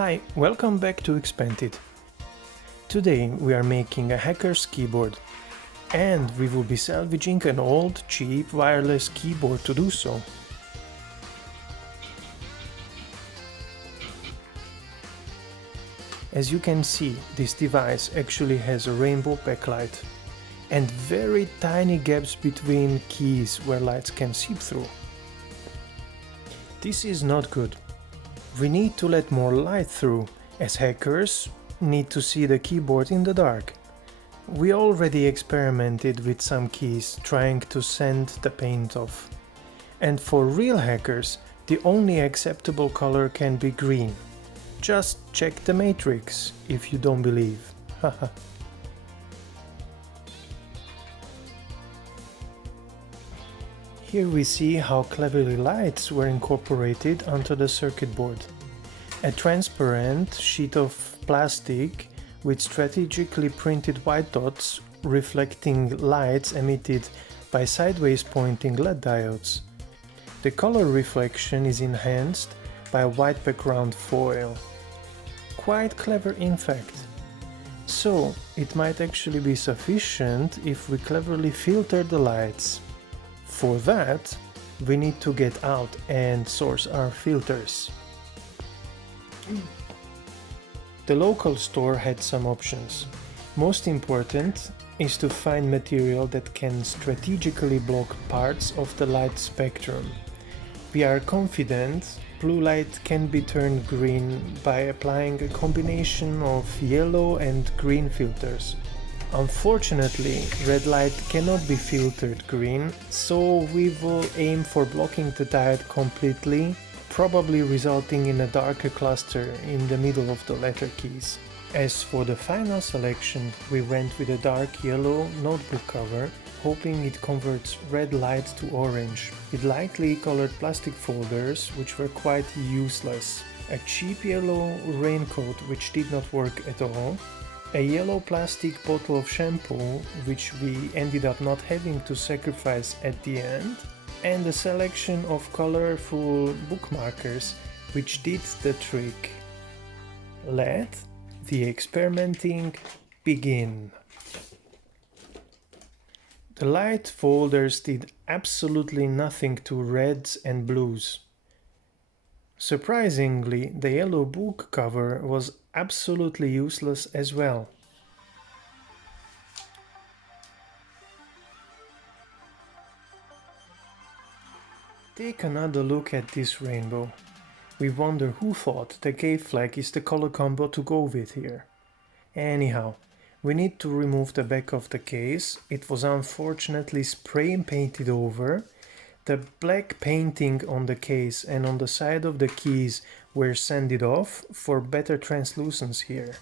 Hi, welcome back to Expanded. Today we are making a hacker's keyboard, and we will be salvaging an old, cheap wireless keyboard to do so. As you can see, this device actually has a rainbow backlight and very tiny gaps between keys where lights can seep through. This is not good. We need to let more light through, as hackers need to see the keyboard in the dark. We already experimented with some keys trying to sand the paint off. And for real hackers, the only acceptable color can be green. Just check the matrix if you don't believe. Haha. Here we see how cleverly lights were incorporated onto the circuit board. A transparent sheet of plastic with strategically printed white dots reflecting lights emitted by sideways pointing LED diodes. The color reflection is enhanced by a white background foil. Quite clever in fact. So it might actually be sufficient if we cleverly filter the lights. For that, we need to get out and source our filters. The local store had some options. Most important is to find material that can strategically block parts of the light spectrum. We are confident blue light can be turned green by applying a combination of yellow and green filters. Unfortunately, red light cannot be filtered green, so we will aim for blocking the diode completely, probably resulting in a darker cluster in the middle of the letter keys. As for the final selection, we went with a dark yellow notebook cover, hoping it converts red light to orange, with lightly colored plastic folders which were quite useless, a cheap yellow raincoat which did not work at all, a yellow plastic bottle of shampoo, which we ended up not having to sacrifice at the end, and a selection of colorful bookmarkers, which did the trick. Let the experimenting begin. The light folders did absolutely nothing to reds and blues. Surprisingly, the yellow book cover was absolutely useless as well. Take another look at this rainbow. We wonder who thought the gay flag is the color combo to go with here. Anyhow, we need to remove the back of the case. It was unfortunately spray painted over. The black painting on the case and on the side of the keys were sanded off for better translucence here.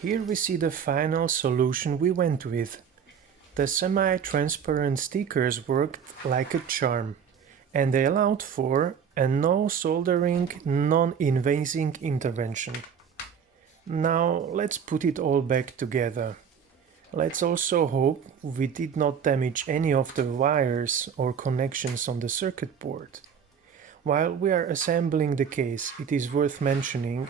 Here we see the final solution we went with. The semi-transparent stickers worked like a charm, and they allowed for a no soldering, non-invasive intervention. Now let's put it all back together. Let's also hope we did not damage any of the wires or connections on the circuit board. While we are assembling the case, it is worth mentioning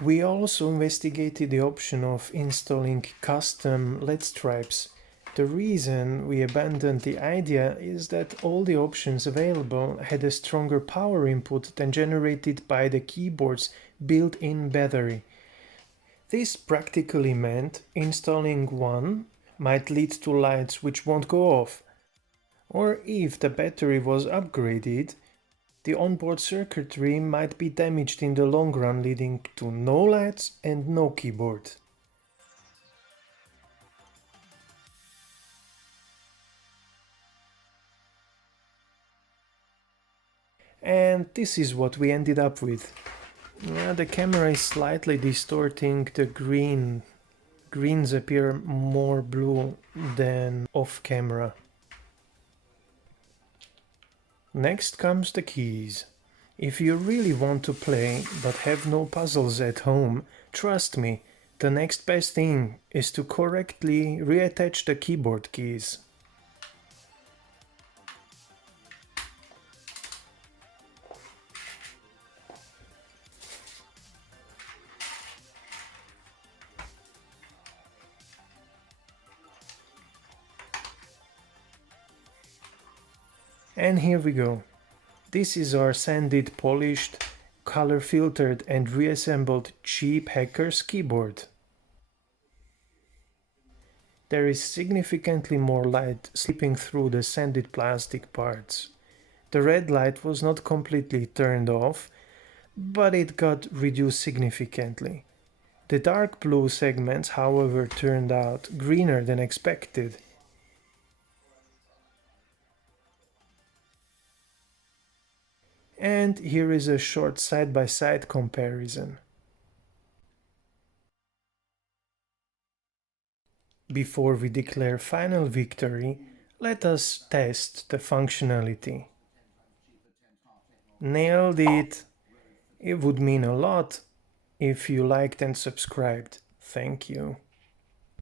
we also investigated the option of installing custom LED stripes. The reason we abandoned the idea is that all the options available had a stronger power input than generated by the keyboard's built-in battery. This practically meant installing one might lead to lights which won't go off, or if the battery was upgraded, the onboard circuitry might be damaged in the long run, leading to no lights and no keyboard. And this is what we ended up with. The camera is slightly distorting the green. Greens appear more blue than off camera. Next comes the keys. If you really want to play but have no puzzles at home, trust me, The next best thing is to correctly reattach the keyboard keys. And here we go. This is our sanded, polished, color filtered and reassembled cheap hacker's keyboard. There is significantly more light slipping through the sanded plastic parts. The red light was not completely turned off, but it got reduced significantly. The dark blue segments, however, turned out greener than expected. And here is a short side-by-side comparison. Before we declare final victory, let us test the functionality. Nailed it! It would mean a lot if you liked and subscribed. Thank you.